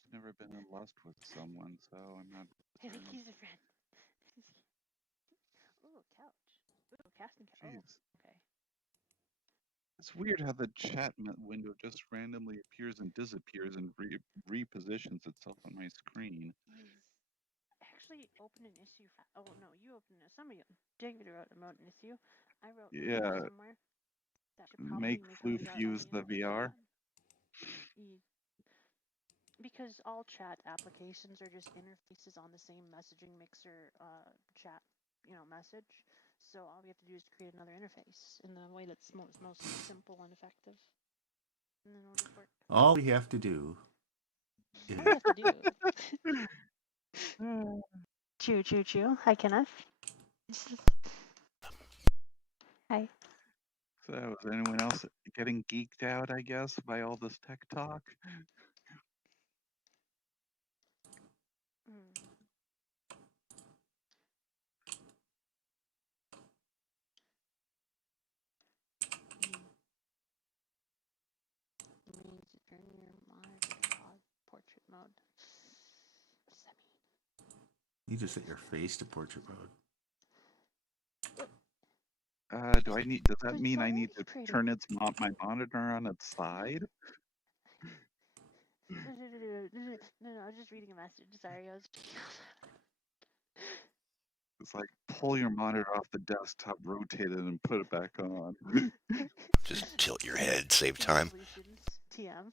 just never been in lust with someone, so I'm not. Hey, look, he's a friend. Ooh, couch. Ooh, casting couch. Jeez. Oh, okay. It's weird how the chat window just randomly appears and disappears and repositions itself on my screen. He's actually opened an issue. Oh no, you opened it. Somebody, David wrote an issue. I wrote an issue Yeah, somewhere. That should probably make make a Floof VR use the VR. Because all chat applications are just interfaces on the same messaging mixer chat, message. So all we have to do is create another interface in the way that's most simple and effective, and then it'll just work. All we have to do. All we have to do. Choo choo choo. Hi, Kenneth. Hi. So, is anyone else getting geeked out, I guess, by all this tech talk? You mean to turn your monitor on portrait mode. What does that mean? You just set your face to portrait mode. Does that mean I need to turn my monitor on its side? No, I was just reading a message. Sorry, I was. It's like pull your monitor off the desktop, rotate it, and put it back on. Just tilt your head, save time. TM.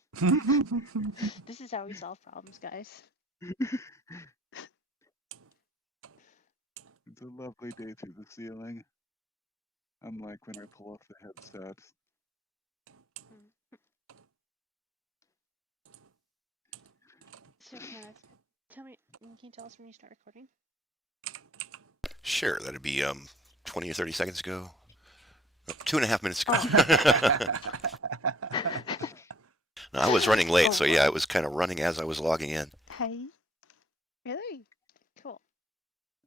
This is how we solve problems, guys. It's a lovely day through the ceiling. Unlike when I pull off the headset. So, Kenneth, can you tell us when you start recording? Sure, that'd be 20 or 30 seconds ago. 2.5 minutes ago. No, I was running late, so yeah, it was kind of running as I was logging in. Hi. Really? Cool.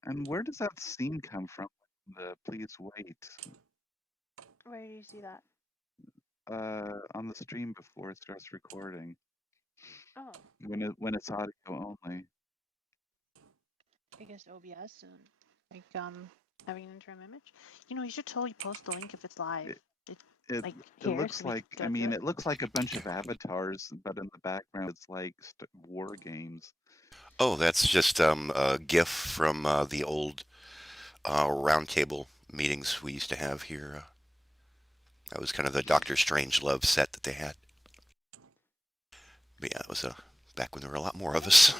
And where does that scene come from? The please wait. Where do you see that? On the stream before it starts recording. Oh. When it's audio only. I guess OBS and like having an interim image. You should totally post the link if it's live. It looks like, I mean, it looks like a bunch of avatars, but in the background it's like war games. Oh, that's just a GIF from the old roundtable meetings we used to have here. That was kind of the Doctor Strangelove set that they had. But yeah, it was back when there were a lot more of us.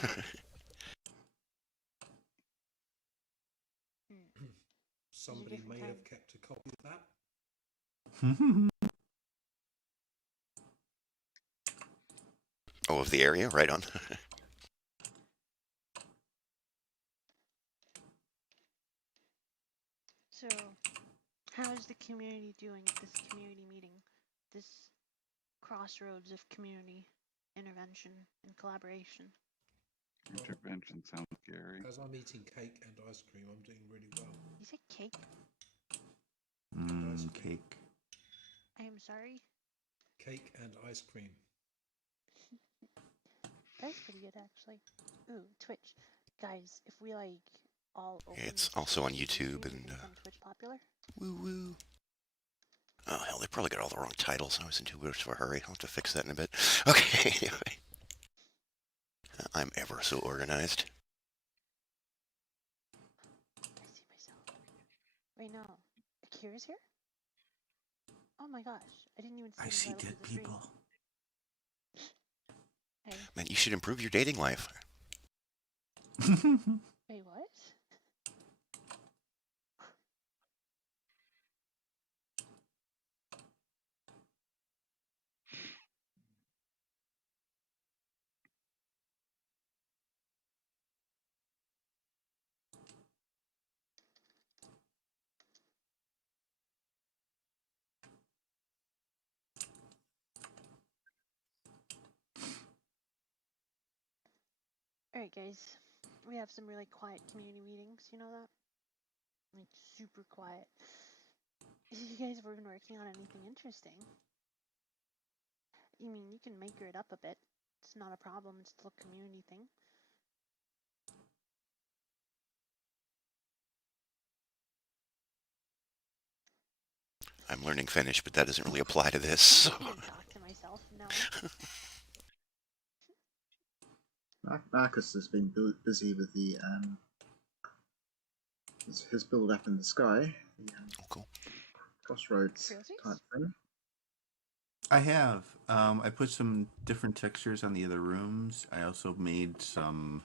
Somebody may have kept a copy of that. Oh, of the area? Right on. So, how is the community doing at this community meeting? This crossroads of community intervention and collaboration. Intervention sounds scary. As I'm eating cake and ice cream, I'm doing really well. You said cake? Cake. I am sorry? Cake and ice cream. That's pretty good, actually. Ooh, Twitch. Guys, if we, all open It's also on YouTube and... Twitch popular? Woo-woo. Oh, hell, they probably got all the wrong titles. I was in too much of a hurry. I'll have to fix that in a bit. Okay, anyway. I'm ever so organized. I see myself. Wait, no. Akira's here? Oh my gosh. I didn't even see I see dead people. Hey. Man, you should improve your dating life. Wait, what? Alright guys, we have some really quiet community meetings, you know that? Like super quiet. If you guys have been working on anything interesting, you can make it up a bit. It's not a problem. It's still a community thing. I'm learning Finnish, but that doesn't really apply to this. I can talk to myself now. Marcus has been busy with the his build up in the sky, the Cool. crossroads type thing. I have. I put some different textures on the other rooms. I also made some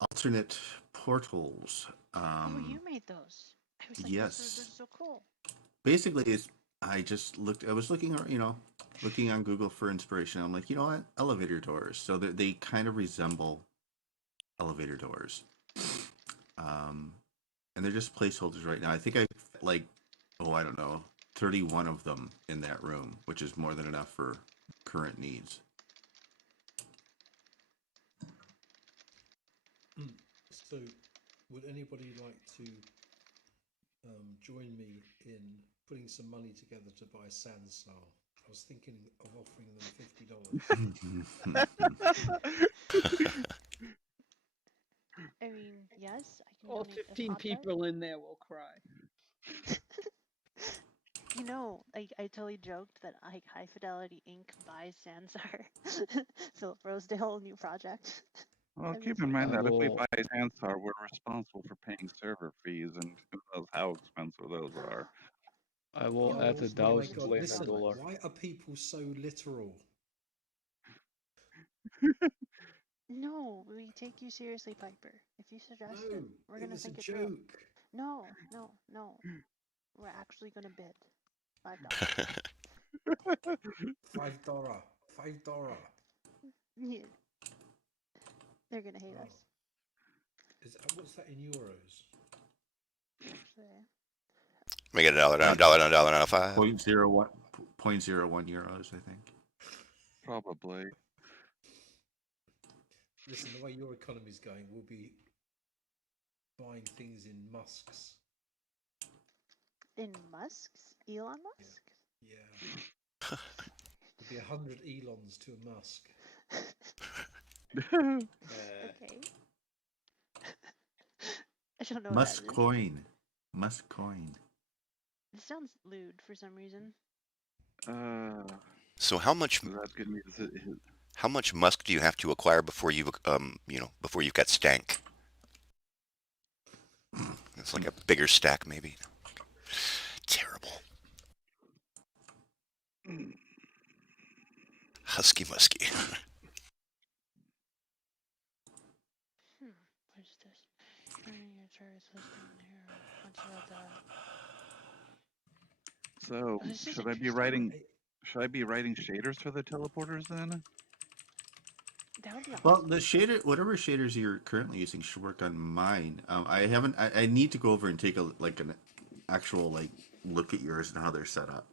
alternate portals. Oh, you made those. I was like, yes. those are so cool. Basically, I just looked. I was looking, looking on Google for inspiration. I'm like, you know what, elevator doors. So they kind of resemble elevator doors. And they're just placeholders right now. I think I like, I don't know, 31 of them in that room, which is more than enough for current needs. So, would anybody like to join me in putting some money together to buy Sandstar? I was thinking of offering them $50. I mean, yes, I can All donate 15 people in there will cry. You know, I totally joked that High Fidelity Inc. buys Sansar. Philip Rosedale, new project. Well, keep in mind that if we buy Sansar, we're responsible for paying server fees, and who knows how expensive those are. I will add $1,000 to Listen, $100. why are people so literal? No, we take you seriously, Piper. If you suggest it, we're gonna think it through. No. We're actually gonna bid $5. $5. Yeah. They're gonna hate us. What's that in euros? Actually. Make it $1 now, $1 now, $1 5. 0.01 euros, I think. Probably. Listen, the way your economy's going, we'll be buying things in Musks. In Musk's? Elon Musk? Yeah. There'll be 100 Elons to a Musk. Okay. I don't know what that is. Musk coin. It sounds lewd for some reason. So how much? How much musk do you have to acquire before you've before you've got stank? It's like a bigger stack, maybe. Terrible. Husky musky. What is this? Running your charts listing here. Much about that. So should I be writing shaders for the teleporters then? That would be awesome. Well, the shader, whatever shaders you're currently using, should work on mine. I haven't. I need to go over and take an actual look at yours and how they're set up,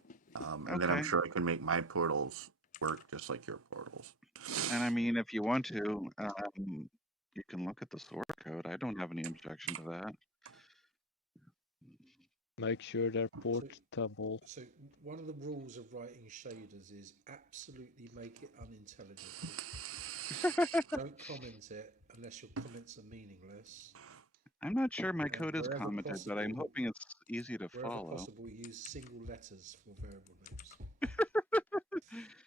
and then I'm sure I can make my portals work just like your portals. And I mean, if you want to, you can look at the source code. I don't have any objection to that. Make sure they're portable. So one of the rules of writing shaders is absolutely make it unintelligible. Don't comment it unless your comments are meaningless. I'm not sure my code is commented, but I'm hoping it's easy to follow. Wherever possible, use single letters for variable names.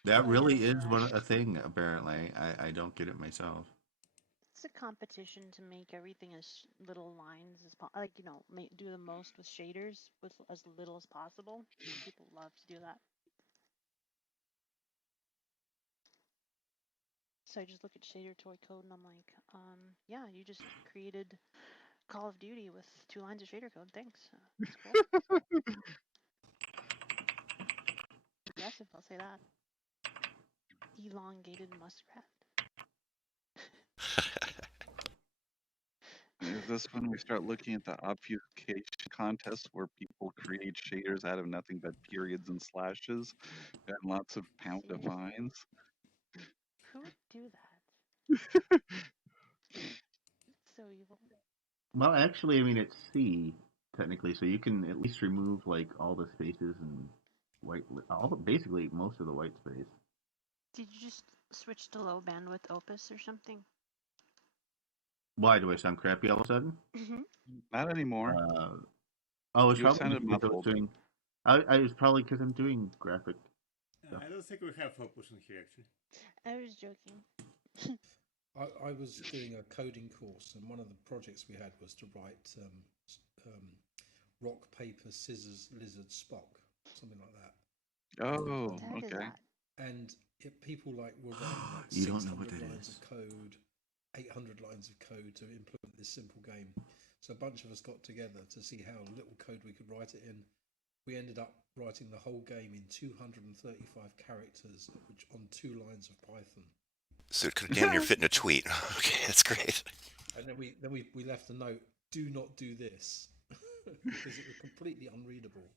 That really is a thing, apparently. I don't get it myself. It's a competition to make everything as little lines as possible. Do the most with shaders with as little as possible. People love to do that. So I just look at shader toy code and I'm like, yeah, you just created Call of Duty with 2 lines of shader code. Thanks. That's cool. Aggressive, I'll say that. Elongated muskrat. Is this when we start looking at the obfuscation contest where people create shaders out of nothing but periods and slashes and lots of pound defines? Who would do that? It's so evil. Well, actually, I mean it's C technically, so you can at least remove all the spaces and basically most of the white space. Did you just switch to low bandwidth Opus or something? Why do I sound crappy all of a sudden? Not anymore. It's You probably sounded because I was muffled. doing. I was probably because I'm doing graphic. I don't think we have Opus in here actually. I was joking. I was doing a coding course, and one of the projects we had was to write rock, paper, scissors, lizard, Spock, something like that. Oh, What is okay. that? And people were writing like You don't know what 600 that lines is. of code, 800 lines of code to implement this simple game. So a bunch of us got together to see how little code we could write it in. We ended up writing the whole game in 235 characters, which on 2 lines of Python. So it could damn near fit in a tweet. Okay, that's great. And then we left a note: do not do this, because it was completely unreadable.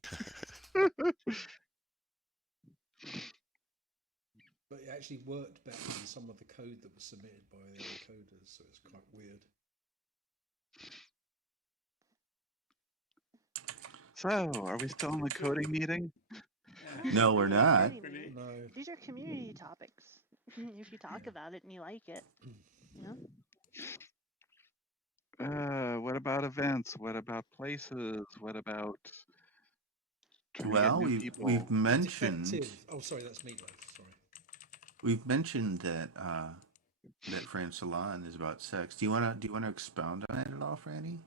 But it actually worked better than some of the code that was submitted by the other coders, so it's quite weird. So, are we still in the coding meeting? No, we're not. No. These are community topics. If you talk about it and you like it, What about events? What about places? What about trying to get Well, new people? we've mentioned. Defective. Oh, sorry, that's Meatloaf. Sorry. We've mentioned that that Fran Salon is about sex. Do you wanna expound on that at all, Franny?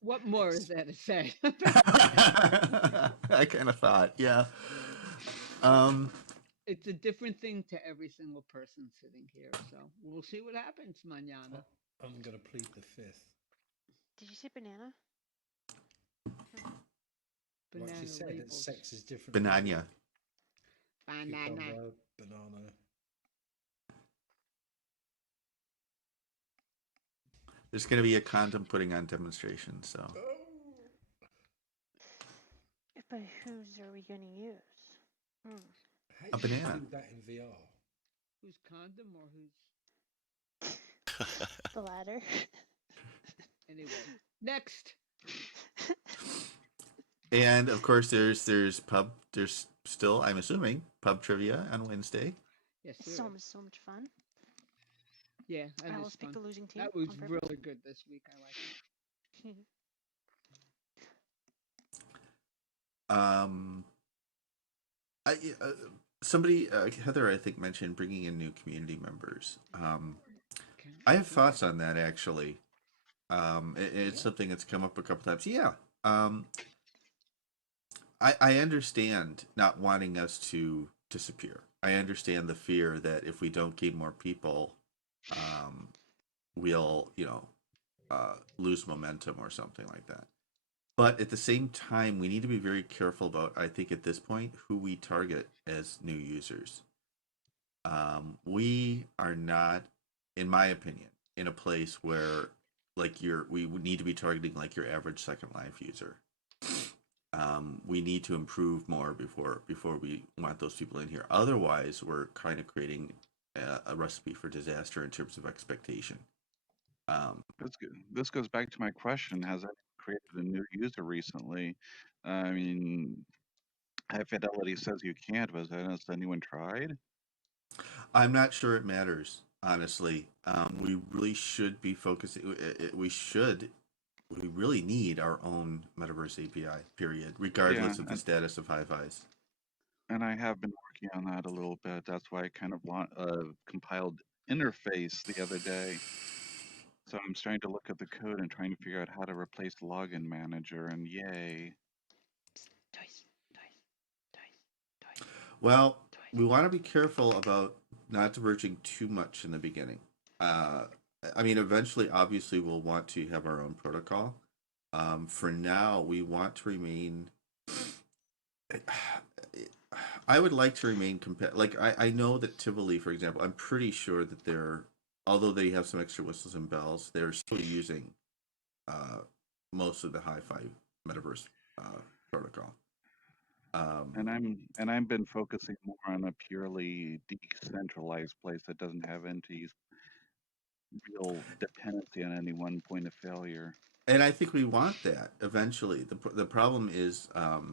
What more is there to say? I kind of thought, yeah. It's a different thing to every single person sitting here, so we'll see what happens, mañana. I'm going to plead the fifth. Did you say banana? Like she said, it's sex is different. Banana. Cucumber, banana. There's going to be a condom putting on demonstration, so. But whose are we going to use? A banana. Do that in VR. Who's condom or who's? The latter. Anyway, next. And of course, there's still, I'm assuming, pub trivia on Wednesday. Yes, it's so much fun. Yeah, I will pick the losing team. That was really good this week. I like it. Somebody, Heather, I think, mentioned bringing in new community members. I have thoughts on that, actually. It's something that's come up a couple times. Yeah. I understand not wanting us to disappear. I understand the fear that if we don't gain more people, we'll, lose momentum or something like that. But at the same time, we need to be very careful about, I think at this point, who we target as new users. We are not, in my opinion, in a place where we would need to be targeting like your average Second Life user. We need to improve more before we want those people in here. Otherwise, we're kind of creating a recipe for disaster in terms of expectation. This goes back to my question: has anyone created a new user recently? I mean, High Fidelity says you can't, but has anyone tried? I'm not sure it matters, honestly. We really should be focusing. We really need our own Metaverse API, period, regardless of the status of Hi-Fi's. And I have been working on that a little bit. That's why I kind of compiled interface the other day. So I'm starting to look at the code and trying to figure out how to replace login manager, and yay. Well, we want to be careful about not diverging too much in the beginning. I mean, eventually, obviously, we'll want to have our own protocol. For now, we want to remain. I would like to remain like I know that Tivoli, for example, I'm pretty sure that although they have some extra whistles and bells, they're still using most of the hi-fi metaverse protocol. And I've been focusing more on a purely decentralized place that doesn't have NT's real dependency on any one point of failure. And I think we want that eventually. The problem is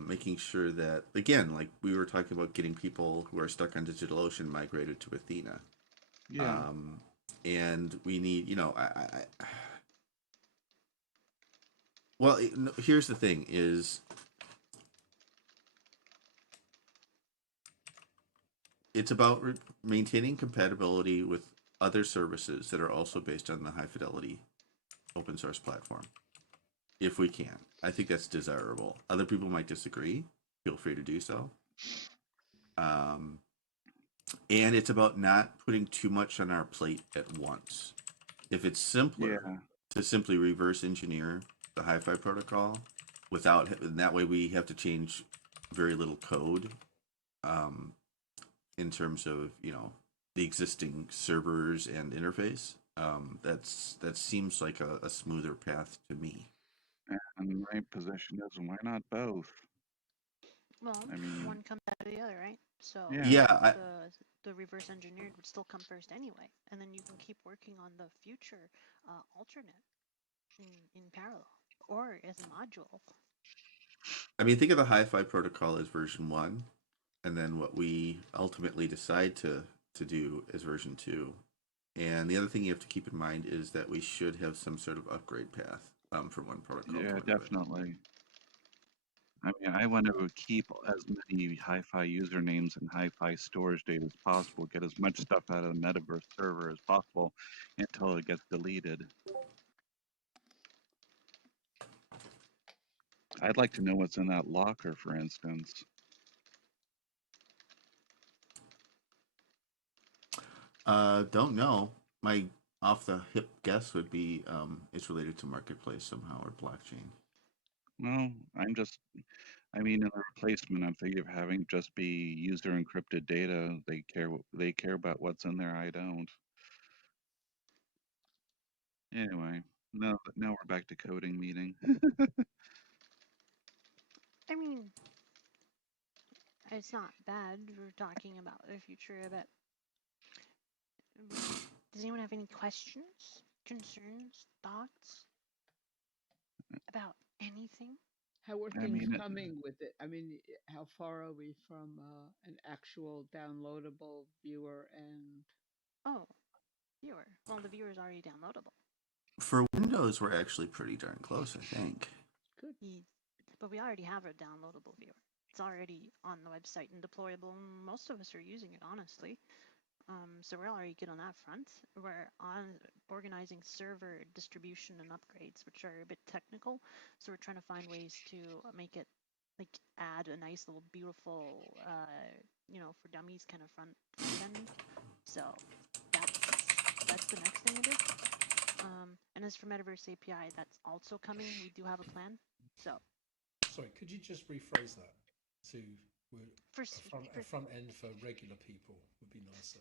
making sure that, again, like we were talking about, getting people who are stuck on DigitalOcean migrated to Athena. Yeah. And we need, well, here's the thing: is it's about maintaining compatibility with other services that are also based on the high fidelity open source platform. If we can, I think that's desirable. Other people might disagree. Feel free to do so. And it's about not putting too much on our plate at once. If it's simpler to simply reverse engineer the hi-fi protocol without, and that way we have to change very little code in terms of the existing servers and interface. That seems like a smoother path to me. And my position is, why not both? Well, I mean, one comes out of the other, right? So yeah, the reverse engineered would still come first anyway, and then you can keep working on the future alternate in parallel or as a module. I mean, think of the hi-fi protocol as version 1, and then what we ultimately decide to do is version 2. And the other thing you have to keep in mind is that we should have some sort of upgrade path from one protocol to another. Definitely. I mean, I want to keep as many hi-fi usernames and hi-fi storage data as possible, get as much stuff out of the metaverse server as possible until it gets deleted. I'd like to know what's in that locker, for instance. Don't know. My off the hip guess would be it's related to marketplace somehow or blockchain. Well, I mean, in the replacement, I'm thinking of having just be user encrypted data. They care about what's in there. I don't. Anyway, now we're back to coding meeting. I mean, it's not bad. We're talking about the future a bit. Does anyone have any questions, concerns, thoughts about anything? How are things coming with it? I mean, how far are we from an actual downloadable viewer and? Oh, viewer. Well, the viewer is already downloadable. For Windows, we're actually pretty darn close, I think. Good. But we already have a downloadable viewer. It's already on the website and deployable. Most of us are using it, honestly. So we're already good on that front. We're on organizing server distribution and upgrades, which are a bit technical. So we're trying to find ways to make it like add a nice little beautiful, for dummies kind of front end. So that's the next thing to do. And as for Metaverse API, that's also coming. We do have a plan. So. Sorry, could you just rephrase that to a front end for regular people would be nicer.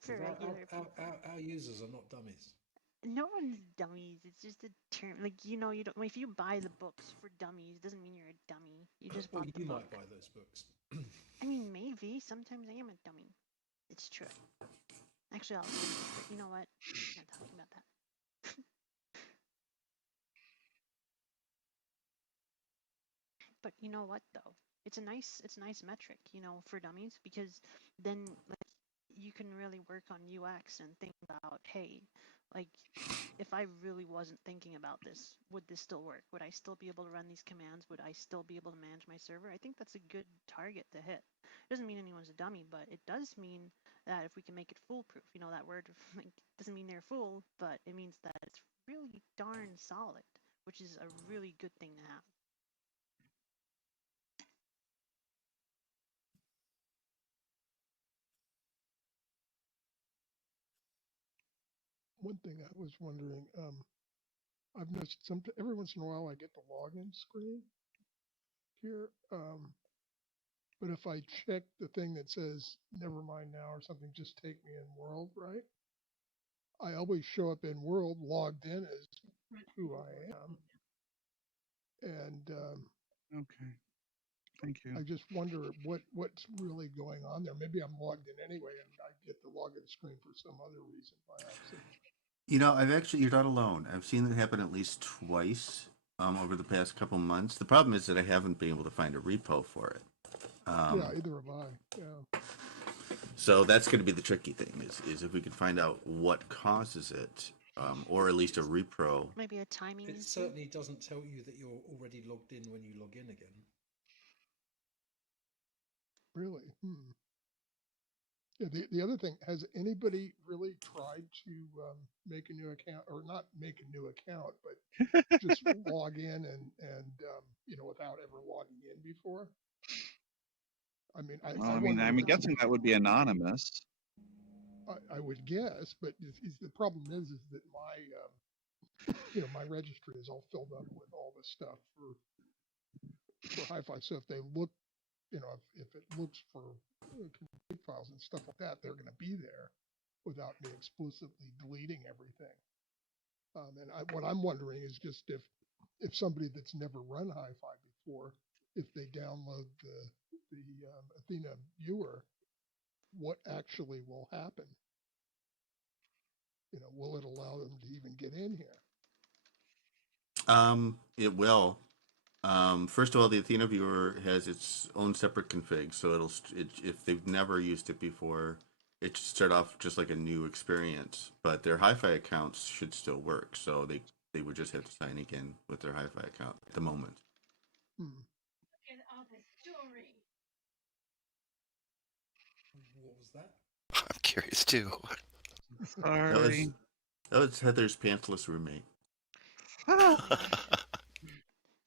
For regular people. Our users are not dummies. No one's dummies. It's just a term. Like, you don't. If you buy the books for dummies, doesn't mean you're a dummy. You just bought the book. You might buy those books. I mean, maybe. Sometimes I am a dummy. It's true. Actually, I'll admit it, but you know what? I'm not talking about that. But you know what, though? It's a nice metric, for dummies, because then like you can really work on UX and think about, hey, like if I really wasn't thinking about this, would this still work? Would I still be able to run these commands? Would I still be able to manage my server? I think that's a good target to hit. It doesn't mean anyone's a dummy, but it does mean that if we can make it foolproof, that word like doesn't mean they're fool, but it means that it's really darn solid, which is a really good thing to have. One thing I was wondering, I've noticed every once in a while I get the login screen here, but if I check the thing that says never mind now or something, just take me in world, right? I always show up in world logged in as who I am. And okay. Thank you. I just wonder what's really going on there. Maybe I'm logged in anyway and I get the login screen for some other reason by accident. You know, you're not alone. I've seen it happen at least twice over the past couple months. The problem is that I haven't been able to find a repo for it. Yeah, Um, either have I. Yeah. so that's going to be the tricky thing is if we could find out what causes it, or at least a repro. Maybe a timing It issue. certainly doesn't tell you that you're already logged in when you log in again. Really? Hmm. Yeah, the other thing, has anybody really tried to make a new account, or not make a new account, but just log in and without ever logging in before? I mean, Well, I I mean, wonder I'm if it's, guessing that would be anonymous. I would guess, but the problem is that my registry is all filled up with all this stuff for hi-fi. So if they look, if it looks for config files and stuff like that, they're going to be there without me explicitly deleting everything. And what I'm wondering is just if somebody that's never run hi-fi before, if they download the Athena viewer, what actually will happen? Will it allow them to even get in here? It will. First of all, the Athena viewer has its own separate config, so if they've never used it before, it should start off just like a new experience. But their hi-fi accounts should still work, so they would just have to sign again with their hi-fi account at the moment. Hmm. What was that? I'm curious too. Sorry. That was Heather's pantsless roommate. Oh my gosh.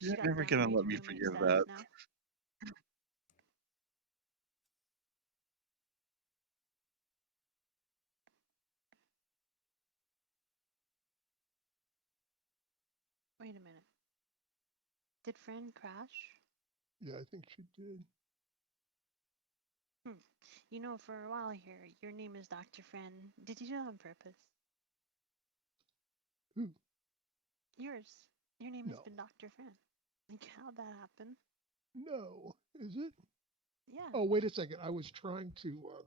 She You're got never gonna downgraded let to me roommate forgive status that. now. Wait a minute. Did Fran crash? Yeah, I think she did. For a while here, your name is Dr. Fran. Did you do that on purpose? Who? Yours. Your name has No. been Dr. Fran. Like, how'd that happen? No. Is it? Yeah. Oh, wait a second. I was trying to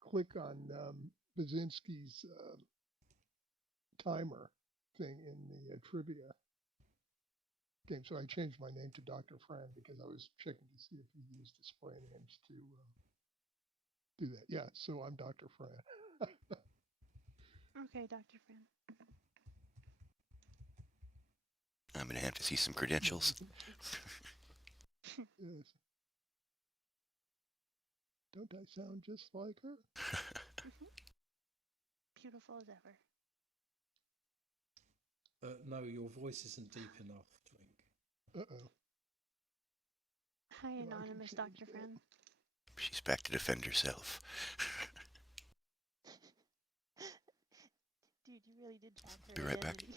click on Baczynski's timer thing in the trivia game. So I changed my name to Dr. Fran because I was checking to see if he used display names to do that. Yeah, so I'm Dr. Fran. Okay, Dr. Fran. I'm gonna have to see some credentials. Yes. Don't I sound just like her? Beautiful as ever. No, your voice isn't deep enough, Twink. Uh-oh. Hi, But I can anonymous change Dr. that. Fran. She's back to defend herself. Dude, you really did check her Be right back. identity.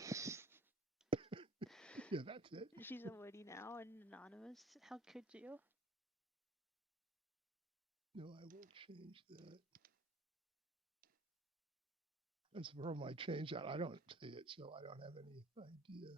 Yeah, that's it. She's a Woody now and anonymous. How could you? No, I won't change that. That's the problem. I changed that. I don't see it, so I don't have any idea.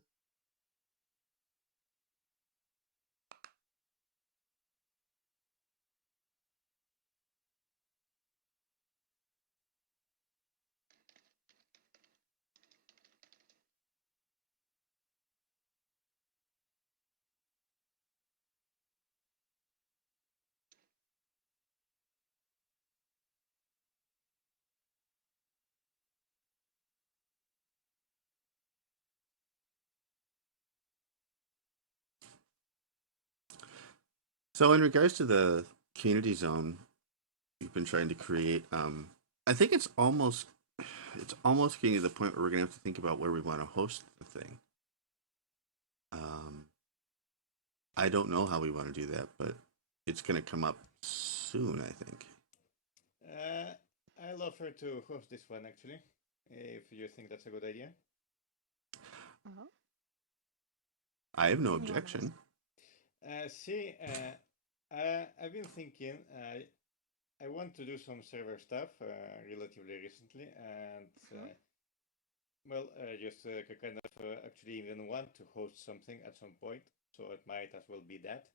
So in regards to the community zone we've been trying to create, I think it's almost getting to the point where we're gonna have to think about where we want to host the thing. Um, I don't know how we want to do that, but it's gonna come up soon, I think. I'll offer to host this one actually, if you think that's a good idea. Uh-huh. I have no objection. I've been thinking. I want to do some server stuff relatively recently, and kind of actually even want to host something at some point. So it might as well be that.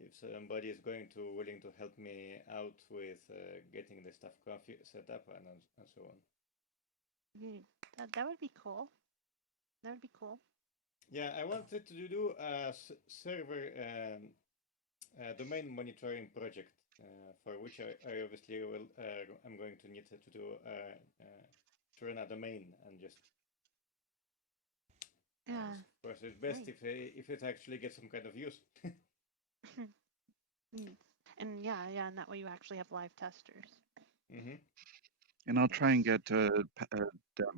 If somebody is willing to help me out with getting the stuff set up and so on. That would be cool. That would be cool. Yeah, I wanted to do a server domain monitoring project, for which I obviously will. I'm going to need to do to run a domain and just. Yeah. Of course, it's best if it actually gets some kind of use. And yeah, and that way you actually have live testers. Mm-hmm. And I'll try and get Deb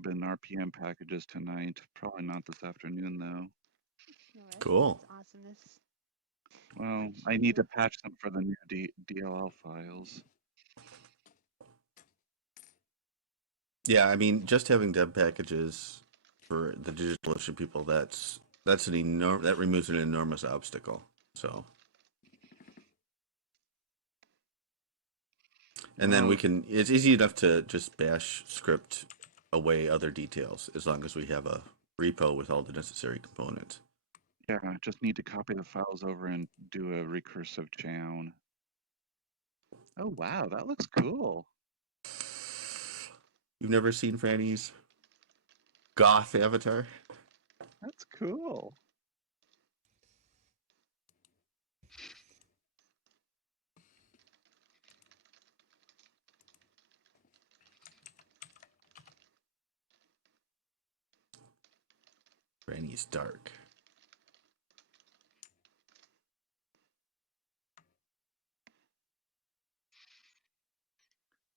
and RPM packages tonight. Probably not this afternoon, though. No rest. Cool. It's awesomeness. Well, I need to patch them for the new DLL files. Yeah, I mean, just having deb packages for the DigitalOcean people, that's that removes an enormous obstacle. So, and then we can. It's easy enough to just bash script away other details as long as we have a repo with all the necessary components. Yeah, I just need to copy the files over and do a recursive chown. Oh wow, that looks cool. You've never seen Franny's goth avatar? That's cool. Franny's dark.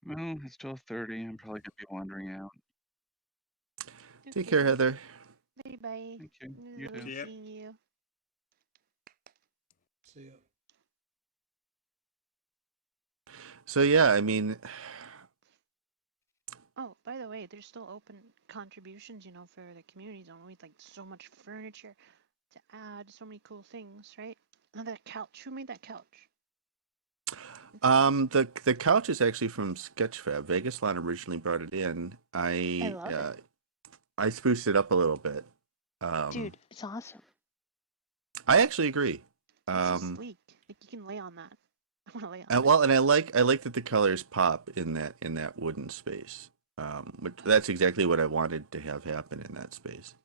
Well, it's 12:30. I'm probably gonna be wandering out. Take care, Heather. Bye bye. Thank you. You too. Seeing you. See ya. So yeah, I mean, oh, by the way, there's still open contributions, for the community zone. We like so much furniture to add, so many cool things, right? Oh, that couch. Who made that couch? the couch is actually from Sketchfab. Vegaslon originally brought it in. I love it. I spruced it up a little bit. Dude, it's awesome. I actually agree. It's so sleek. Like you can lay on that. I want to lay on that. Well, and I like that the colors pop in that wooden space. But that's exactly what I wanted to have happen in that space.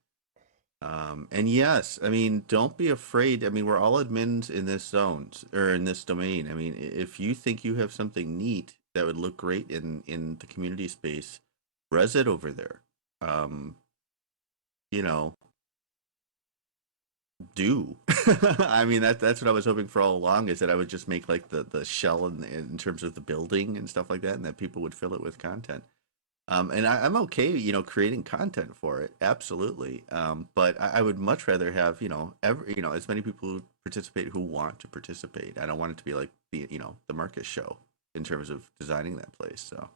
And yes, I mean, don't be afraid. I mean, we're all admins in this zone or in this domain. I mean, if you think you have something neat that would look great in the community space, res it over there. Do I mean that's what I was hoping for all along, is that I would just make like the shell in terms of the building and stuff like that, and that people would fill it with content. And I'm okay, creating content for it, absolutely. But I would much rather have, as many people who participate who want to participate. I don't want it to be like the Marcus show in terms of designing that place. So.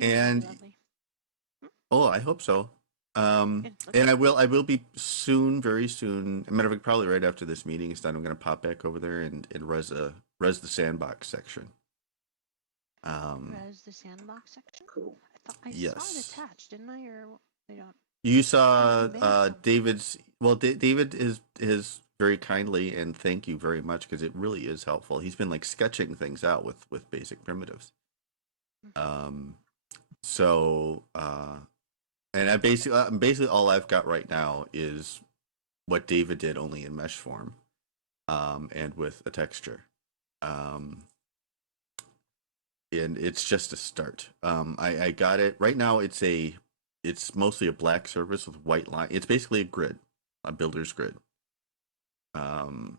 And oh, I hope so. And I will be soon, very soon. As a matter of fact, probably right after this meeting is done, I'm going to pop back over there and res the sandbox section. Res the sandbox section. Cool. I saw it attached, didn't I? Or they don't. You saw David's. Well, David is very kindly, and thank you very much, because it really is helpful. He's been like sketching things out with basic primitives. So and I basically all I've got right now is what David did, only in mesh form, and with a texture. And it's just a start. I got it right now. It's mostly a black surface with white line. It's basically a grid, a builder's grid. And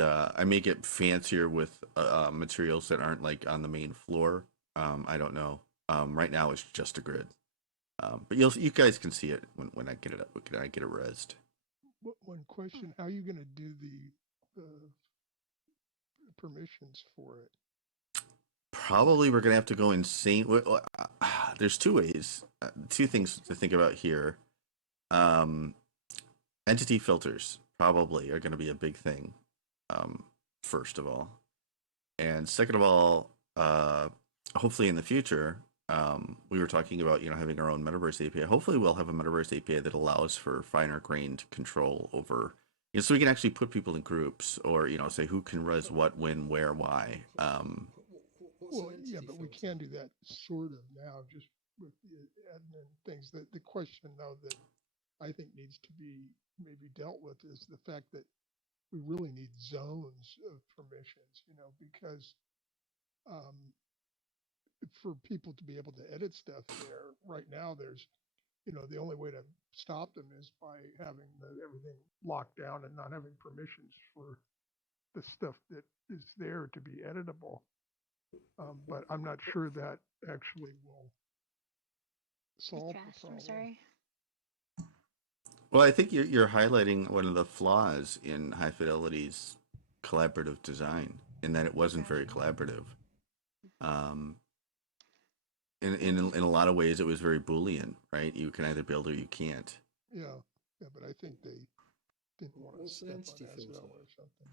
I make it fancier with materials that aren't like on the main floor. I don't know. Right now it's just a grid. But you guys can see it when I get it up. When I get it resed. One question: how are you going to do the permissions for it? Probably we're gonna have to go insane. There's two ways, two things to think about here. Entity filters probably are going to be a big thing. First of all, and second of all, hopefully in the future, we were talking about having our own metaverse API. Hopefully, we'll have a metaverse API that allows for finer grained control over, so we can actually put people in groups, or say who can res what, when, where, why. Well, yeah, but we can do that sort of now, just with the admin things. The question, though, that I think needs to be maybe dealt with is the fact that we really need zones of permissions, because for people to be able to edit stuff there, right now there's, the only way to stop them is by having everything locked down and not having permissions for the stuff that is there to be editable. But I'm not sure that actually will solve the I'm problem. sorry. Well, I think you're highlighting one of the flaws in High Fidelity's collaborative design, in that it wasn't very collaborative. In a lot of ways, it was very Boolean, right? You can either build or you can't. Yeah, but I think they didn't want to step on SL or something.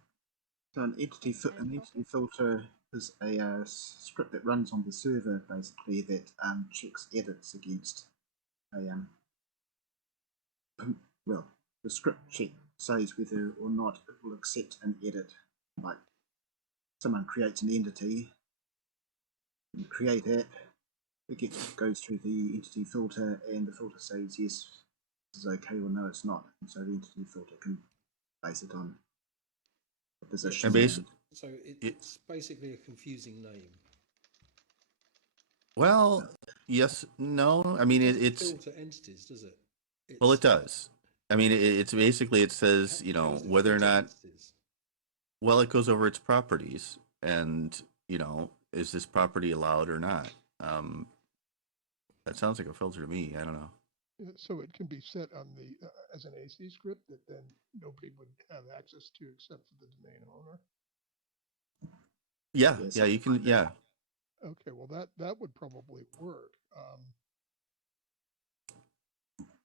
So an entity filter is a script that runs on the server, basically, that checks edits against a well, the script check says whether or not it will accept an edit. Like someone creates an entity, and create app, it goes through the entity filter, and the filter says yes, this is okay, or no, it's not. And so the entity filter can base it on the position. So it's basically a confusing name. Well, yes, no. I mean, it's filter entities, does it? Well, it does. I mean, it's basically, it says, whether or not. Entities? Well, it goes over its properties, and is this property allowed or not? That sounds like a filter to me. I don't know. So it can be set on the as an AC script that then nobody would have access to except for the domain owner. Yeah, yeah, you can. Yeah. Okay, well that would probably work.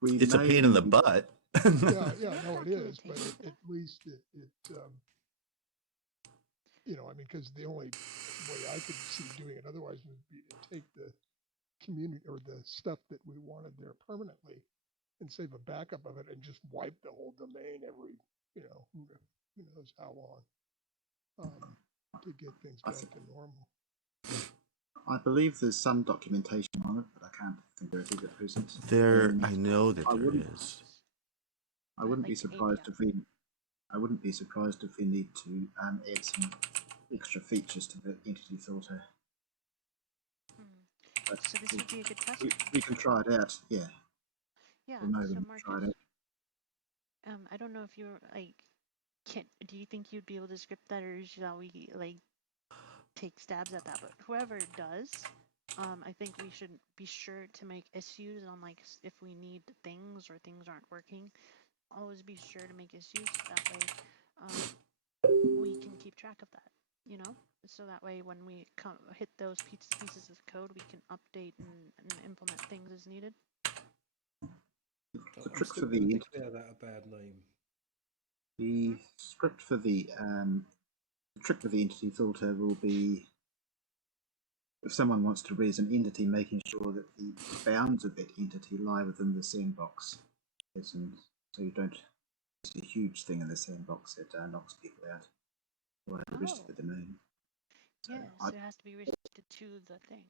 It's a pain in the butt. yeah, no, it is, but at least it I mean, because the only way I could see doing it otherwise would be to take the community or the stuff that we wanted there permanently and save a backup of it and just wipe the whole domain every, who knows how long to get things back to normal. I believe there's some documentation on it, but I can't think of it at present. I know that there is. I wouldn't be surprised if we. I wouldn't be surprised if we need to add some extra features to the entity filter. But so this would be a good question. We can try it out. Yeah. Yeah. We'll know so when Marcus, we try it out. I don't know if you're like, do you think you'd be able to script that, or shall we like take stabs at that? But whoever does, I think we should be sure to make issues on like if we need things or things aren't working. Always be sure to make issues. That way, we can keep track of that. So that way when we hit those pieces of code, we can update and implement things as needed. The trick for the declare that a bad name. The script for the trick with the entity filter will be if someone wants to raise an entity, making sure that the bounds of that entity lie within the sandbox. So you don't see a huge thing in the sandbox that knocks people out or the rest of the domain. So it has to be restricted to the thing.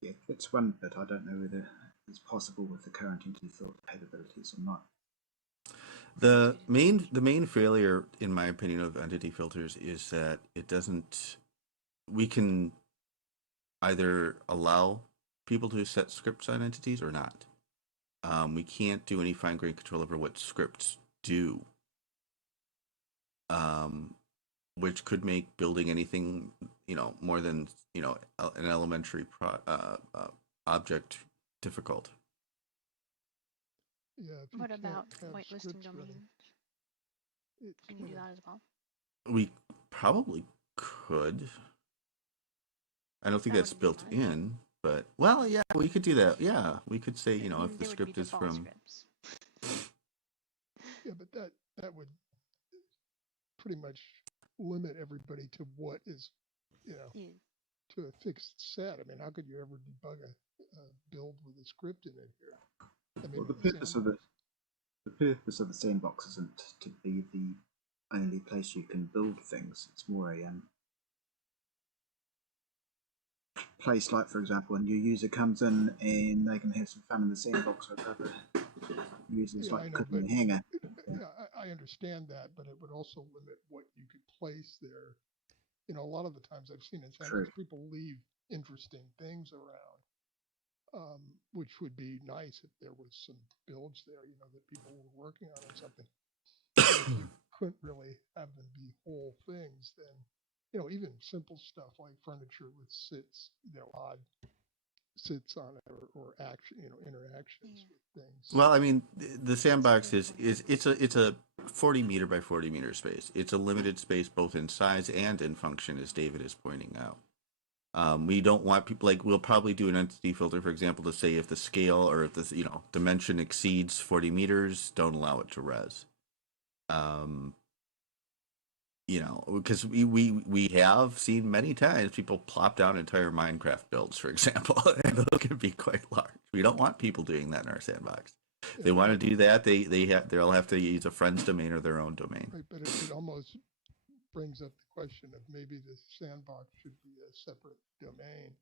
Yeah, that's one bit. I don't know whether it's possible with the current entity filter capabilities or not. The main failure, in my opinion, of entity filters is that it doesn't. We can either allow people to set scripts on entities or not. We can't do any fine-grained control over what scripts do, which could make building anything, more than an elementary object difficult. Yeah. What about whitelisting domains? Can you do that as well? We probably could. I don't think that's built in, but yeah, we could do that. Yeah, we could say, if the script is from. Yeah, but that would pretty much limit everybody to what is, to a fixed set. I mean, how could you ever debug a build with a script in it here? I mean, Well, the in a purpose of sandbox. the purpose of the sandbox isn't to be the only place you can build things. It's more a place like, for example, a new user comes in and they can have some fun in the sandbox with other users, Yeah, like I know, cooking but a hanger. yeah, I understand that, but it would also limit what you could place there. You know, a lot of the times I've seen in True. sandbox, people leave interesting things around, which would be nice if there was some builds there, you know, that people were working on or something. But if you couldn't really have them be whole things, then, you know, even simple stuff like furniture with sits, you know, odd sits on it or action, you know, interactions Yeah. with things. Well, I mean, the That's a sandbox good point. it's a 40 meter by 40 meter space. It's a limited space both in size and in function, as David is pointing out. We don't want people like we'll probably do an entity filter, for example, to say if the scale or if the dimension exceeds 40 meters, don't allow it to res. Um, because we have seen many times people plop down entire Minecraft builds, for example, and those can be quite large. We don't want people doing that in our sandbox. If they Yeah, want to but do that, they'll have to use a friend's domain or their own domain. right, but it almost brings up the question of maybe the sandbox should be a separate domain.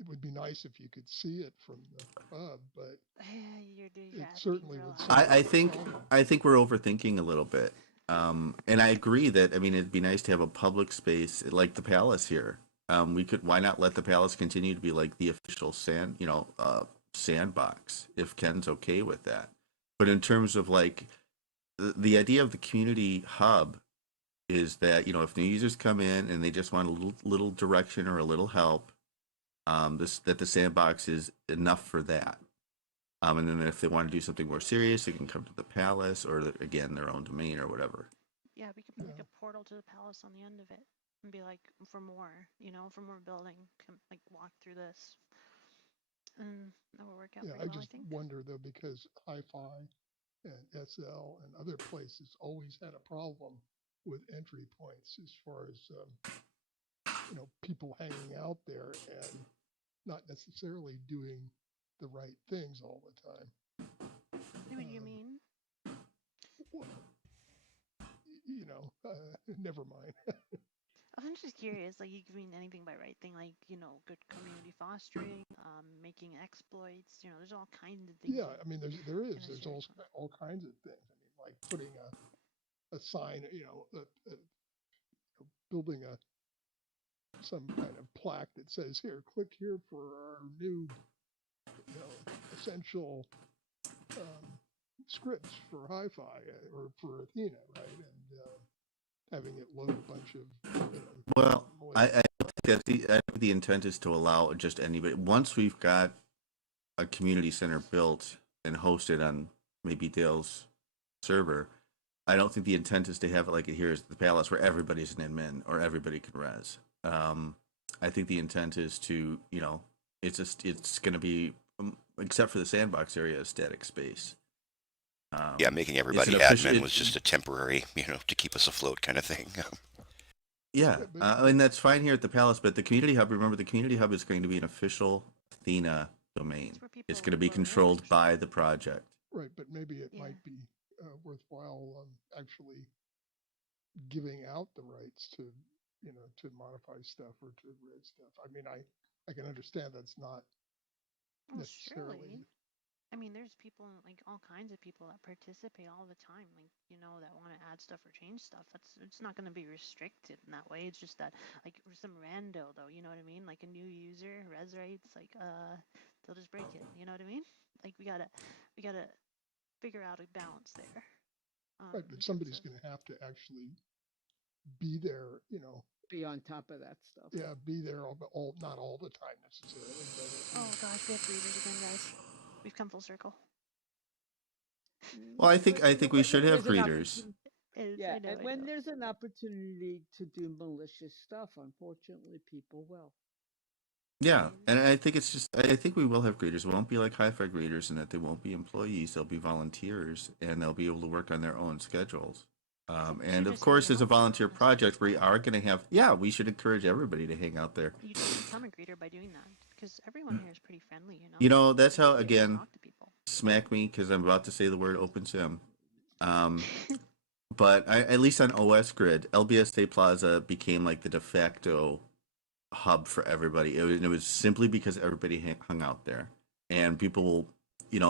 It would be nice if you could see it from the hub, but You're it asking certainly real would high. solve I the think problem. I think we're overthinking a little bit, and I agree that I mean it'd be nice to have a public space like the palace here. Why not let the palace continue to be like the official sandbox if Ken's okay with that. But in terms of like the idea of the community hub is that if new users come in and they just want a little direction or a little help, that the sandbox is enough for that. And then if they want to do something more serious, they can come to the palace or again their own domain or whatever. Yeah, we could put like Yeah. a portal to the palace on the end of it and be like, for more, for more building, like walk through this. And that would work out Yeah, pretty I well, I just think. wonder though, because Hi-Fi and SL and other places always had a problem with entry points as far as people hanging out there and not necessarily doing the right things all the time. I know what you mean. Well, never mind. I'm just curious, like you can mean anything by right thing, like, good community fostering, making exploits, there's all kinds of things Yeah, you I mean, can there's assert from. all kinds of things. I mean, like putting a sign, building some kind of plaque that says, "Here, click here for our new, essential scripts for Hi-Fi or for Athena," right? And having it load a bunch of, Well, I malicious. think I think the intent is to allow just anybody. Once we've got a community center built and hosted on maybe Dale's server, I don't think the intent is to have it like it here is the palace where everybody's an admin or everybody can res. I think the intent is to, it's going to be, except for the sandbox area, a static space. Yeah, making It's an everybody official. admin was just a temporary, to keep us afloat kind of thing. Yeah, Yeah, and that's fine here at the palace. But the community hub, remember, the community hub is going to be an official Athena domain. It's where It's people going to be float in, controlled actually. by the project. right, but maybe it Yeah. might be worthwhile actually giving out the rights to modify stuff or to read stuff. I mean, I can understand that's not Well, necessarily. surely. I mean, there's people, like all kinds of people that participate all the time, like, that want to add stuff or change stuff. It's not going to be restricted in that way. It's just that, like, some rando, though, you know what I mean? Like a new user, res rights, like, they'll just break it, you know what I mean? Like, we gotta figure out a balance there. Right, In but terms somebody's of, going to have to actually be there, Be on top of that stuff. yeah, be there all not all the time necessarily, but oh gosh, we have greeters again, guys. We've come full circle. Well, I But think we should when have there's an greeters. opportunity, I yeah, know, and I when know. there's an opportunity to do malicious stuff, unfortunately, people will. Yeah, and I think it's just I think we will have greeters. It won't be like hi-fi greeters, and that they won't be employees. They'll be volunteers, and they'll be able to work on their own schedules. And of just gonna be course, a as a helper, volunteer honestly. project, we are going to have, yeah, we should encourage everybody to hang out there. You just become a greeter by doing that, because everyone here is pretty friendly, you know. You know, that's how, You get to again, talk to people. smack me because I'm about to say the word open sim. But at least on OS Grid, LBSA Plaza became like the de facto hub for everybody. It was simply because everybody hung out there, and people,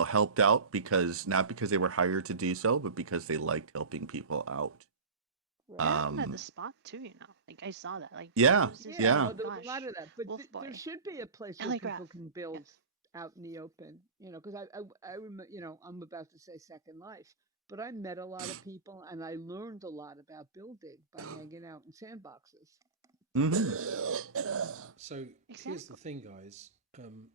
helped out because not because they were hired to do so, but because they liked helping people out. It happened at the spot too, you know. Like I saw that. Like Yeah, there was this, yeah. oh there was gosh, a lot of that. But Wolf there Boy, should be a place where LA people Graph. can build out in the open, because I remember, I'm about to say Second Life, but I met a lot of people and I learned a lot about building by hanging out in sandboxes. So here's the thing, guys.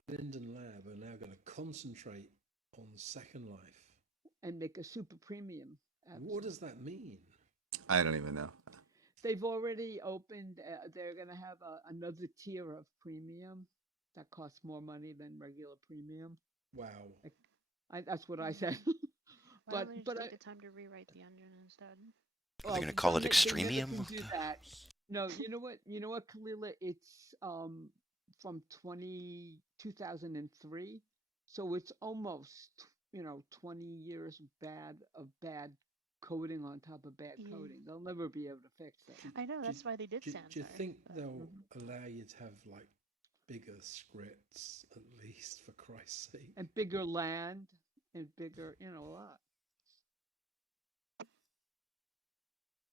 Linden Lab are now going to concentrate on Second Life and make a super premium. What does that mean? I don't even know. They've already opened. They're going to have another tier of premium that costs more money than regular premium. Wow. That's what I said. Why don't they just take the time to rewrite the engine instead? Are they going to call it Extremium? They never can do that. No, you know what, Kalila? It's from 2003, so it's almost 20 years of bad coding on top of bad coding. They'll never be able to fix it. I know, that's why they did Sansar. Do you think they'll allow you to have like bigger scripts at least, for Christ's sake? And bigger land and bigger, a lot.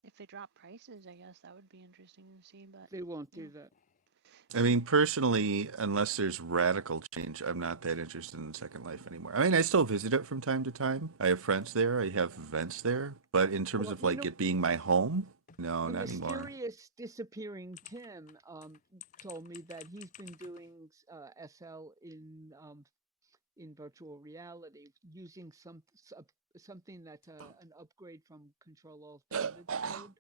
If they drop prices, I guess that would be interesting to see, but they won't do that. I mean, personally, unless there's radical change, I'm not that interested in Second Life anymore. I mean, I still visit it from time to time. I have friends there. I have events there. But in terms of like it being my home, no, not anymore. The mysterious disappearing Tim told me that he's been doing SL in virtual reality using something that's an upgrade from Control Alt David's code.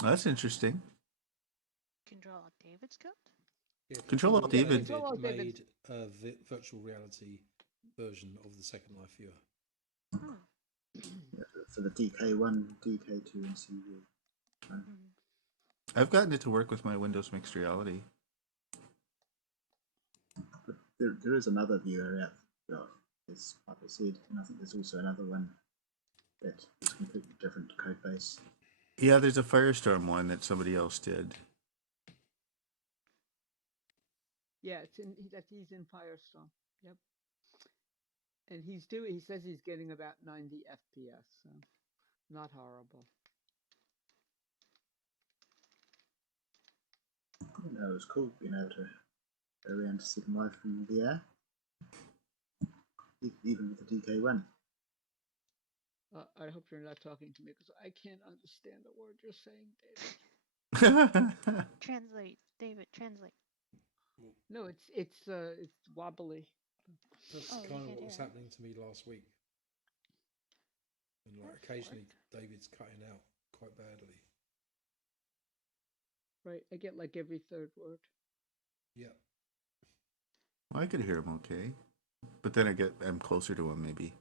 That's interesting. Control Alt David's code? Yeah, Control Alt David made a virtual reality version of the Second Life viewer. For the DK1, DK2, and CV. I've gotten it to work with my Windows Mixed Reality. But there is another viewer out there, as like I said, and I think there's also another one that is completely different code base. Yeah, there's a Firestorm one that somebody else did. Yeah, he's in Firestorm. Yep. And he says he's getting about 90 FPS, so not horrible. It was cool being able to go around to Second Life in VR, even with the DK1. I hope you're not talking to me because I can't understand the word you're saying, David. Translate, David. Translate. No, it's wobbly. That's kind of what was happening to me last week. And like occasionally David's cutting out quite badly. Right, I get like every third word. Yeah. Well, I could hear him okay, but then I'm closer to him maybe.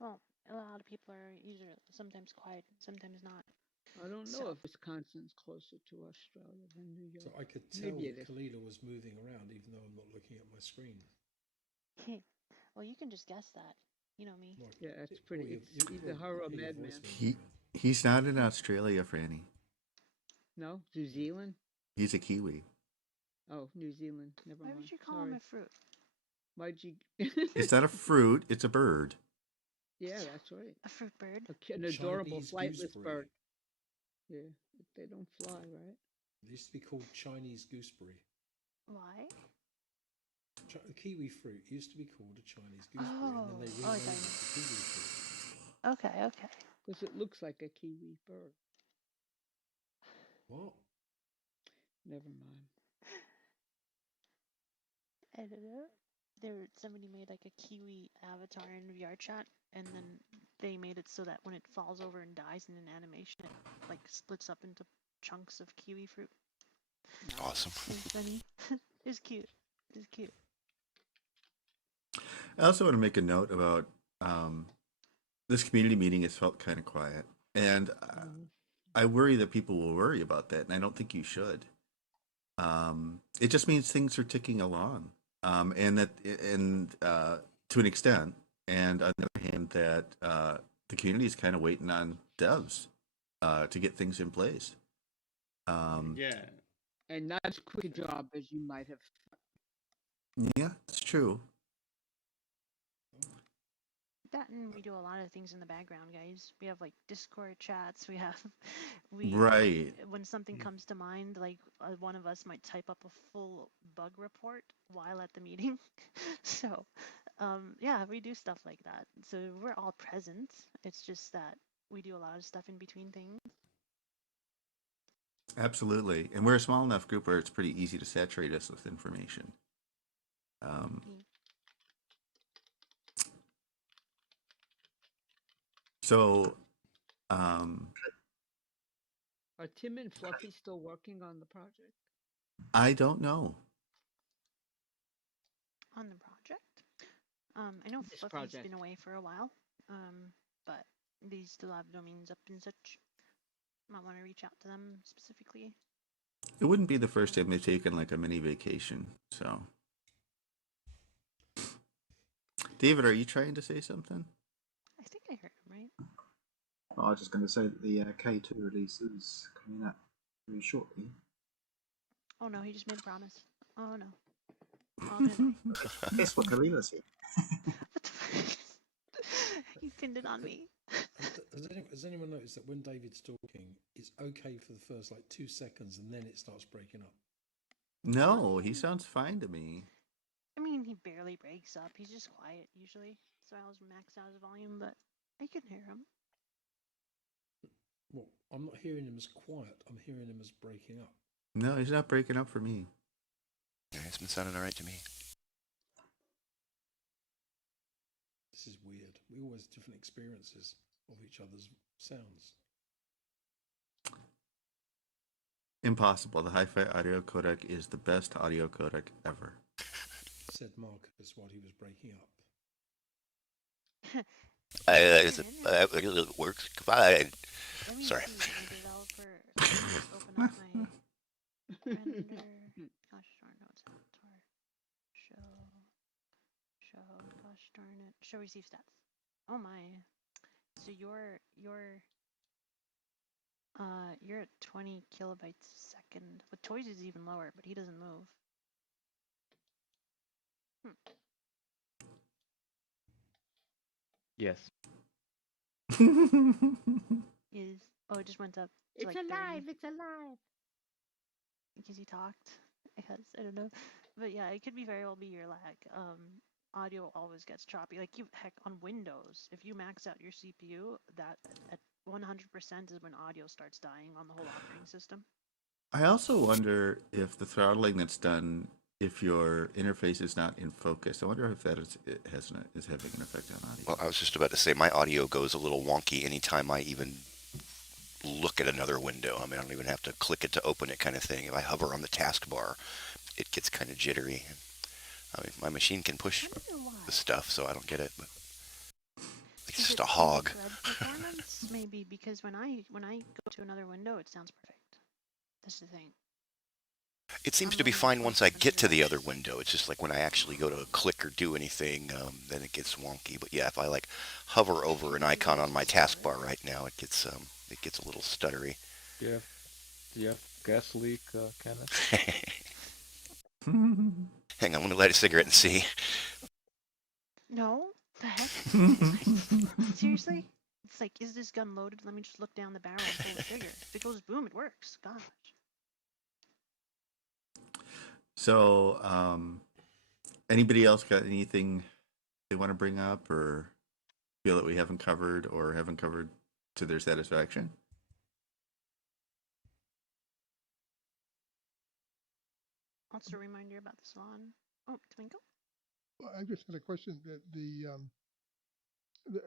Well, a lot of people are either sometimes quiet, sometimes not. I don't know if Wisconsin's closer to Australia than New York. So I could tell that Kalila was moving around even though I'm not looking at my screen. Well, you can just guess that. You know me. Yeah, it's pretty. It's either her or Madman. He's not in Australia, Franny. No, New Zealand. He's a Kiwi. Oh, New Zealand. Never mind. Why would you call him a fruit? Why'd you? It's not a fruit. It's a bird. Yeah, that's right. A fruit bird. An adorable flightless bird. Yeah, they don't fly, right? It used to be called Chinese gooseberry. Why? The kiwi fruit used to be called a Chinese gooseberry, and then they renamed it to kiwi fruit. Okay. Because it looks like a kiwi bird. What? Never mind. Editor. Somebody made like a kiwi avatar in VR chat, and then they made it so that when it falls over and dies in an animation, it like splits up into chunks of kiwi fruit. Awesome. It's funny. It's cute. It's cute. I also want to make a note about um, this community meeting has felt kind of quiet, and Mm-hmm. I worry that people will worry about that, and I don't think you should. It just means things are ticking along, and that and to an extent, and on the other hand, that the community is kind of waiting on devs to get things in place. Um, Yeah, And not as quick a job as you might have. yeah, it's true. That and we do a lot of things in the background, guys. We have like Discord chats. We have, we Right. when something comes to mind, like one of us might type up a full bug report while at the meeting. So, yeah, we do stuff like that. So we're all present. It's just that we do a lot of stuff in between things. Absolutely. And we're a small enough group where it's pretty easy to saturate us with information. Um, Mm. so um, Are Tim and Fluffy still working on the project? I don't know. On the project. I know This Fluffy's project. been away for a while, but they still have domains up and such. Might want to reach out to them specifically. It wouldn't be the first time they've taken like a mini vacation. So, David, are you trying to say something? I think I heard him right. I was just going to say that the K2 release is coming out very shortly. Oh no, he just made a promise. Oh no. All gonna die. Guess what Kalila said? What the fuck? He pinned it on me. Has anyone noticed that when David's talking, it's okay for the first like 2 seconds and then it starts breaking up? No, he sounds fine to me. I mean, he barely breaks up. He's just quiet usually. So I was maxed out his volume, but I can hear him. Well, I'm not hearing him as quiet. I'm hearing him as breaking up. No, he's not breaking up for me. Yeah, it's been sounding all right to me. This is weird. We always have different experiences of each other's sounds. Impossible. The hi-fi audio codec is the best audio codec ever. Said Marcus while he was breaking up. It works fine. Let me Sorry. see my developer. Let me just open up my render. Gosh darn, no, it's not tar. Show. Gosh darn it. Show receive stats. Oh my. So you're at 20 kilobytes a second. With toys is even lower, but he doesn't move. Yes. Is it just went up to It's like alive! 30 It's alive! because he talked. I don't know, but yeah, it could be very well be your lag. Audio always gets choppy. Like heck, on Windows, if you max out your CPU, that at 100% is when audio starts dying on the whole operating system. I also wonder if the throttling that's done if your interface is not in focus. I wonder if that is having an effect on audio. Well, I was just about to say my audio goes a little wonky anytime I even look at another window. I mean, I don't even have to click it to open it, kind of thing. If I hover on the taskbar, it gets kind of jittery. I mean, my machine can push I don't know why. the stuff, so I don't get it. But it's Is just it a hog. thread performance? Maybe because when I go to another window, it sounds perfect. That's the thing. It seems I'm to be running fine once I get to the other 2700X. window. It's just like when I actually go to click or do anything, then it gets wonky. But yeah, if I like hover over an icon on my taskbar right now, it gets a little stuttery. Do you have gas leak, Kenneth? Hang on, let me light a cigarette and see. No, the heck? Seriously? It's like, is this gun loaded? Let me just look down the barrel and pull the trigger. If it goes boom, it works. Gosh. So, anybody else got anything they want to bring up or feel that we haven't covered to their satisfaction? Also a reminder about the salon. Oh, Twinkle? Well, I just had a question that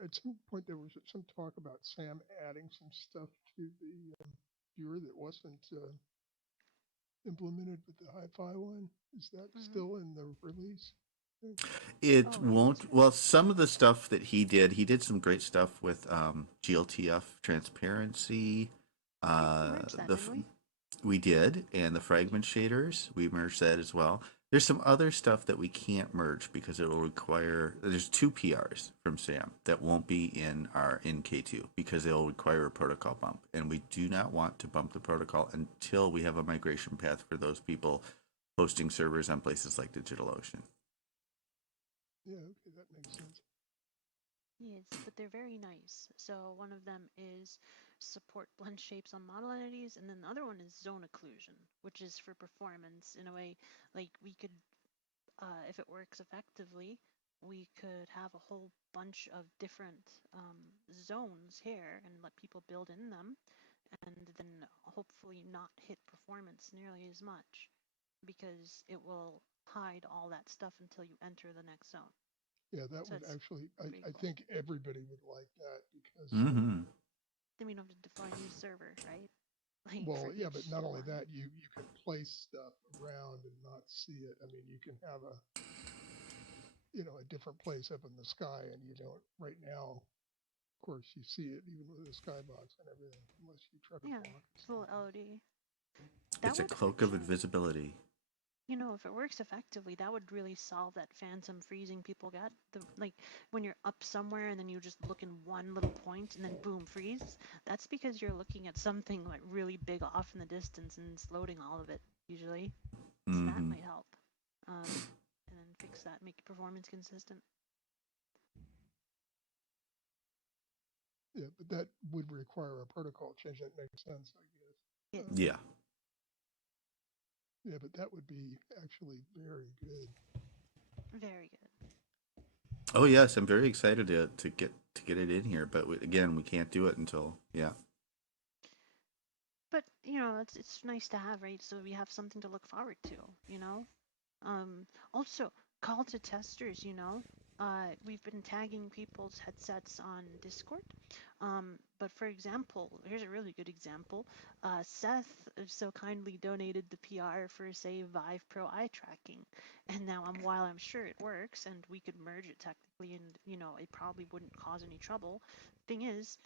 at some point there was some talk about Sam adding some stuff to the viewer that wasn't implemented with the hi-fi one. Is that still in the release? It Oh, yeah, that's won't. right. Well, some of the stuff that he did some great stuff with GLTF transparency. I think we merged that, The didn't we? We did, and the Yeah. fragment shaders we merged that as well. There's some other stuff that we can't merge because it will require. There's two PRs from Sam that won't be in our in K2 because they'll require a protocol bump, and we do not want to bump the protocol until we have a migration path for those people hosting servers on places like DigitalOcean. Yeah, okay, that makes sense. Yes, but they're very nice. So one of them is support blend shapes on model entities, and then the other one is zone occlusion, which is for performance in a way. Like we could, if it works effectively, we could have a whole bunch of different zones here and let people build in them, and then hopefully not hit performance nearly as much because it will hide all that stuff until you enter the next zone. Yeah, that So would it's actually, pretty I cool. think everybody would like that because, Mm-hmm. Then we don't have to deploy a new server, right? Like for well, yeah, but each not only one. that, you can place stuff around and not see it. I mean, you can have a different place up in the sky, and you don't right now. Of course, you see it even with the skybox and everything, unless you try to Yeah, block it it's a little somehow. LOD. That It's a would cloak of actually, invisibility. if it works effectively, that would really solve that phantom freezing people get. Like when you're up somewhere and then you just look in one little point and then boom, freeze. That's because you're looking at something like really big off in the distance and it's loading all of it usually. So that Mm-hmm. might help. And then fix that, make performance consistent. Yeah, but that would require a protocol change. That makes sense, I guess. Yes. Yeah. Yeah, but that would be actually very good. Very good. Oh yes, I'm very excited to get it in here, but again, we can't do it until yeah. But it's nice to have, right? So we have something to look forward to, you know. Also, call to testers, we've been tagging people's headsets on Discord. But for example, here's a really good example. Seth so kindly donated the PR for, say, Vive Pro eye tracking. And now, while I'm sure it works and we could merge it technically and, it probably wouldn't cause any trouble, thing is,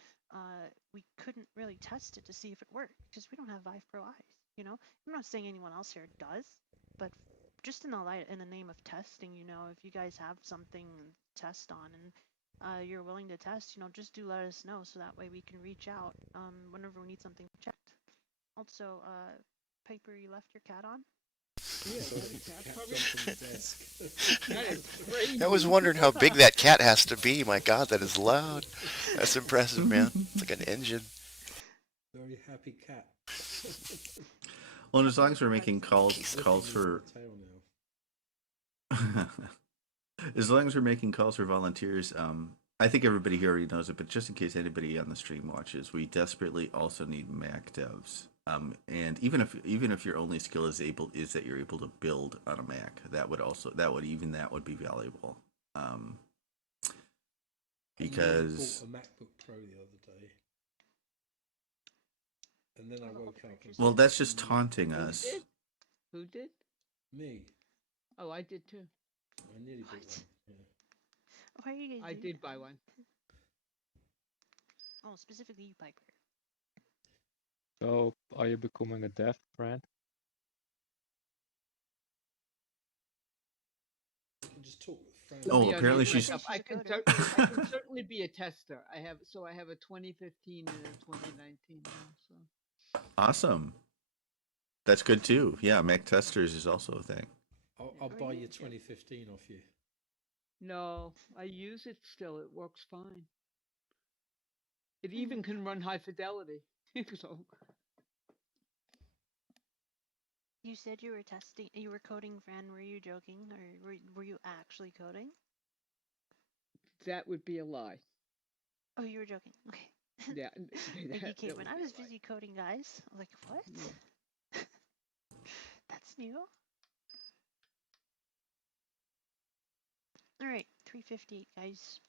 we couldn't really test it to see if it worked because we don't have Vive Pro eyes, I'm not saying anyone else here does, but just in the name of testing, if you guys have something to test on and you're willing to test, just do let us know so that way we can reach out whenever we need something checked. Also, Piper, you left your cat on? Yeah, is Sorry, that a the cat cat cover? jumped on the desk. That is crazy. I was wondering how big that cat has to be. My God, that is loud. That's impressive, man. It's like an engine. Very happy cat. Well, and as long Happy as we're cats. making calls Licking me on for the tail now. as long as we're making calls for volunteers, I think everybody here already knows it, but just in case anybody on the stream watches, we desperately also need Mac devs. And even if your only skill is that you're able to build on a Mac, that would be valuable. Um, I nearly bought because a MacBook Pro the other day, and then I Well, the whole woke up and purchase well, thought, that's is just taunting Who us. did? Who did? me, Oh, I did too. I nearly bought what? one. Yeah. Why are you guys I doing did that? buy one. Oh, specifically you, Piper. So, are you becoming a dev friend? You can just talk with Let friends. Oh, me apparently unmute She she's. says myself. she's a coder. I can certainly be a tester. I have a 2015 and a 2019 now. So Awesome. That's good too. Yeah, Mac testers is also a thing. I'll Or buy you? your 2015 off you. no, I use it still. It works fine. It Hmm. even can run high fidelity. So You said you were testing, you were coding, Fran. Were you joking, or were you actually coding? that would be a lie. Oh, you were joking. Okay. Yeah, Nikki that Caveman. would I be a was lie. busy coding, guys. I'm like, what? Yeah. That's new. All right, 3:58, guys.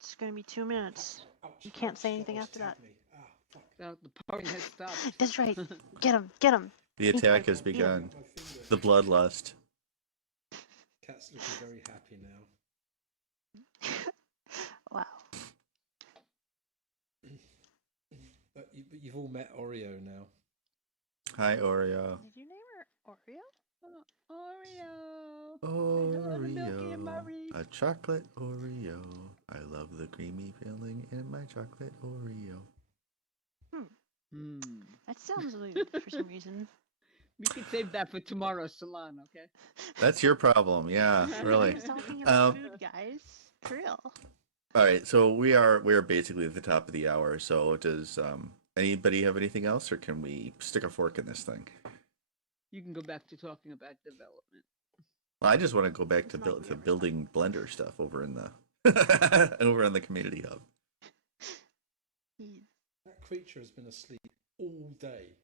It's gonna be 2 minutes. Ouch, You can't ouch, say that anything almost after that. tagged me. Ah, fuck. The party has stopped. That's right. Get him. Get him. The Eat attack Piper. has I've Eat him. begun. got my finger. The bloodlust. Cat's looking very happy now. Wow. But you've all met Oreo now. Hi, Oreo. Did you name her Oreo? Oreo. Oreo. A chocolate Oreo. I love the creamy filling in my chocolate Oreo. That sounds lewd for some reason. We could save that for tomorrow's salon, okay? That's your problem. Yeah, really. I was talking about food, guys. For real. All right, so we are basically at the top of the hour. So does anybody have anything else, or can we stick a fork in this thing? You can go back to talking about development. Well, I just want to go back to building Blender stuff over in the over on the community hub. That creature has been asleep all day,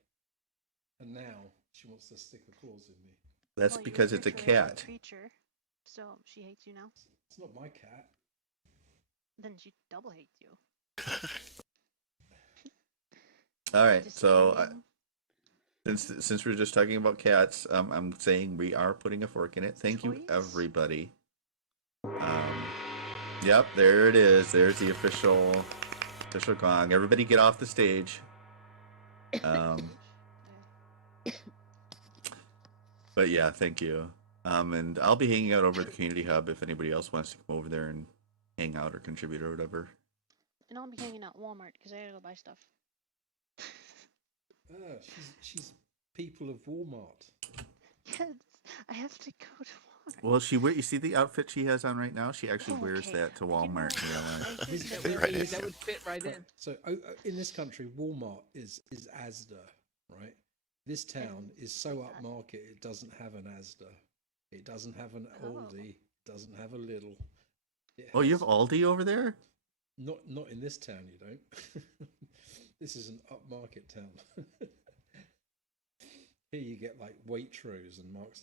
and now she wants to stick her claws in me. That's because it's a cat. Creature, so she hates you now. It's not my cat. Then she double hates you. All right, so since we're just talking about cats, I'm saying we are putting a fork in it. Thank you, everybody. Yep, there it is. There's the official gong. Everybody, get off the stage. But yeah, thank you. And I'll be hanging out over at the community hub if anybody else wants to come over there and hang out or contribute or whatever. And I'll be hanging out at Walmart because I gotta go buy stuff. She's people of Walmart. Yes, I have to go to Walmart. Well, you see the outfit she has on right now? She actually wears that to Walmart. That would fit right in. So in this country, Walmart is Asda, right? This town is so upmarket it doesn't have an Asda. It doesn't have an Aldi. It doesn't have a Lidl. You have Aldi over there? Not in this town, you don't. This is an upmarket town. Here you get like Waitrose and Marks and